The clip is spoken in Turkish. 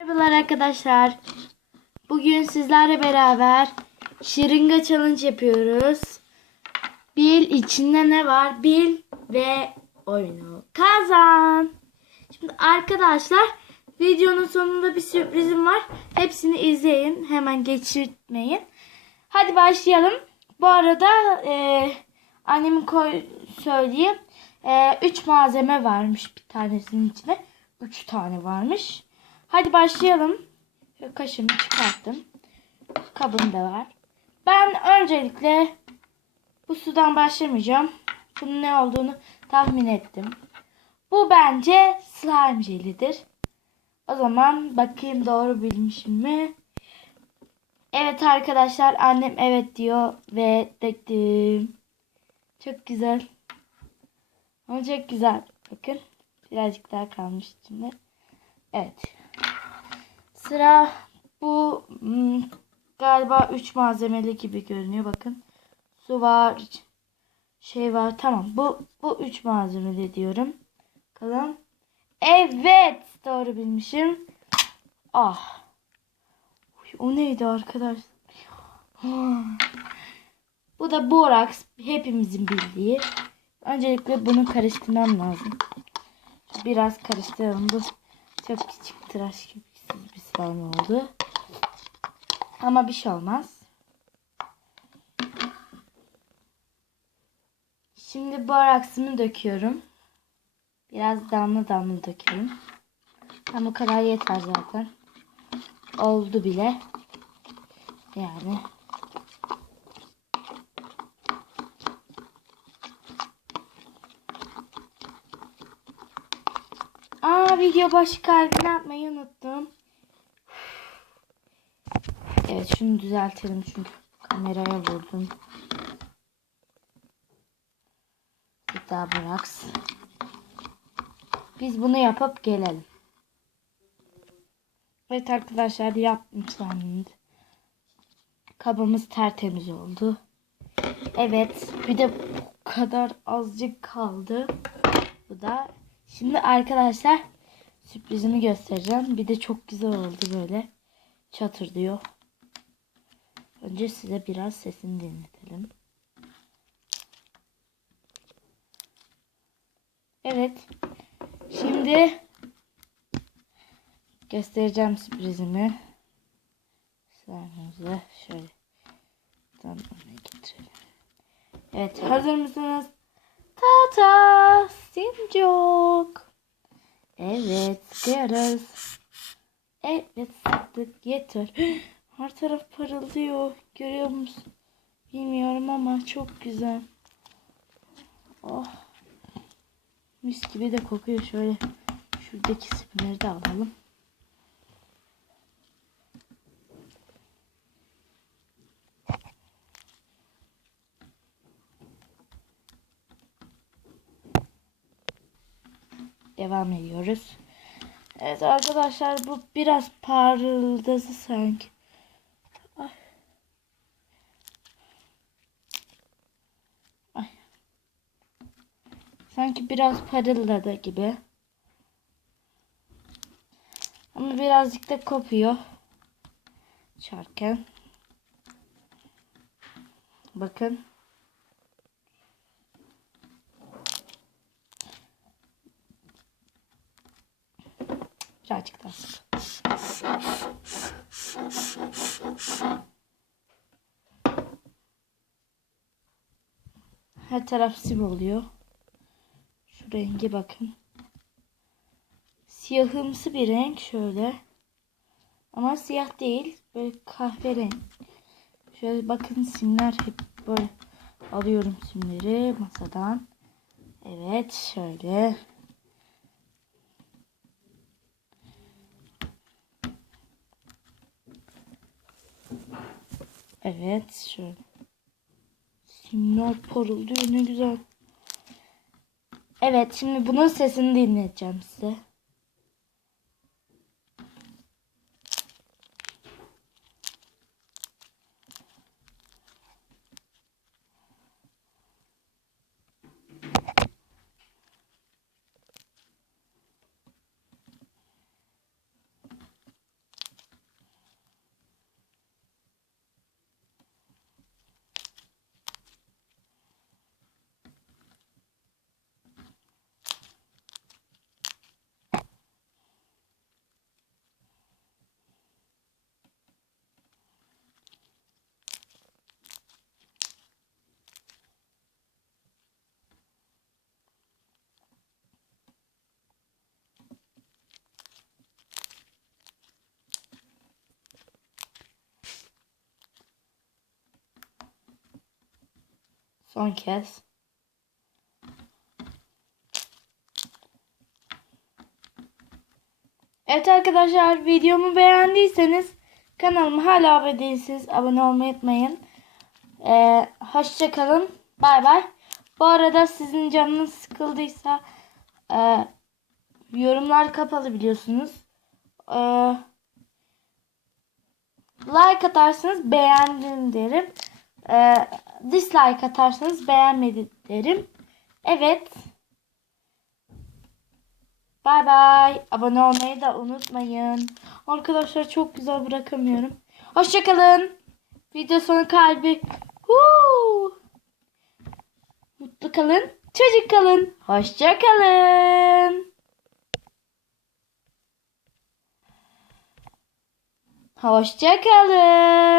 Merhabalar arkadaşlar. Bugün sizlerle beraber şırınga challenge yapıyoruz. Bil içinde ne var? Bil ve oyunu kazan. Şimdi arkadaşlar videonun sonunda bir sürprizim var. Hepsini izleyin. Hemen geçirtmeyin. Hadi başlayalım. Bu arada e, annemi koy söyleyeyim. 3 malzeme varmış bir tanesinin içine. 3 tane varmış. Hadi başlayalım. Kaşımı çıkarttım. Kabım da var. Ben öncelikle bu sudan başlamayacağım. Bunun ne olduğunu tahmin ettim. Bu bence slime jelidir. O zaman bakayım doğru bilmişim mi? Evet arkadaşlar annem evet diyor ve döktüm. Çok güzel. Ama çok güzel. Bakın birazcık daha kalmış içinde. Evet. Sıra bu hmm, galiba 3 malzemeli gibi görünüyor. Bakın. Su var. Şey var. Tamam. Bu bu 3 malzemeli diyorum. Bakalım. Evet. Doğru bilmişim. Ah. O neydi arkadaş? Bu da boraks. Hepimizin bildiği. Öncelikle bunu karıştırmam lazım. Biraz karıştıralım. Bu çok küçük tıraş köpüksüz slime oldu. Ama bir şey olmaz. Şimdi boraksımı döküyorum. Biraz damla damla döküyorum. Tam bu kadar yeter zaten. Oldu bile. Yani. Aa video başı kalbini atmayı Evet şunu düzeltelim çünkü kameraya vurdum. Bir daha bıraks. Biz bunu yapıp gelelim. Evet arkadaşlar yaptım sanırım. Kabımız tertemiz oldu. Evet bir de bu kadar azıcık kaldı. Bu da Şimdi arkadaşlar sürprizimi göstereceğim. Bir de çok güzel oldu böyle. Çatır diyor. Önce size biraz sesini dinletelim. Evet. Şimdi göstereceğim sürprizimi. Slime'ımızı şöyle tam öne getirelim. Evet hazır mısınız? Tata sincok. Evet sıkıyoruz. Evet sıktık yeter. Her taraf parıldıyor. Görüyor musun? Bilmiyorum ama çok güzel. Oh. Mis gibi de kokuyor. Şöyle şuradaki simleri de alalım. devam ediyoruz. Evet arkadaşlar bu biraz parıldadı sanki. Sanki biraz parıldadı gibi. Ama birazcık da kopuyor. Çarken. Bakın. Birazcık daha. Her taraf sim oluyor. Şu rengi bakın. Siyahımsı bir renk şöyle. Ama siyah değil. Böyle kahverengi. Şöyle bakın simler hep böyle alıyorum simleri masadan. Evet şöyle. Evet şöyle. Simler parıldıyor ne güzel. Evet şimdi bunun sesini dinleteceğim size. Son kez. Evet arkadaşlar videomu beğendiyseniz kanalıma hala abone değilseniz abone olmayı unutmayın. Ee, hoşça. Bay bay. Bu arada sizin canınız sıkıldıysa e, yorumlar kapalı biliyorsunuz. E, like atarsanız beğendim derim. E, dislike atarsanız beğenmedi derim. Evet. Bay bay. Abone olmayı da unutmayın. Arkadaşlar çok güzel bırakamıyorum. Hoşçakalın. Video sonu kalbi. Huu. Mutlu kalın. Çocuk kalın. Hoşçakalın. Hoşçakalın.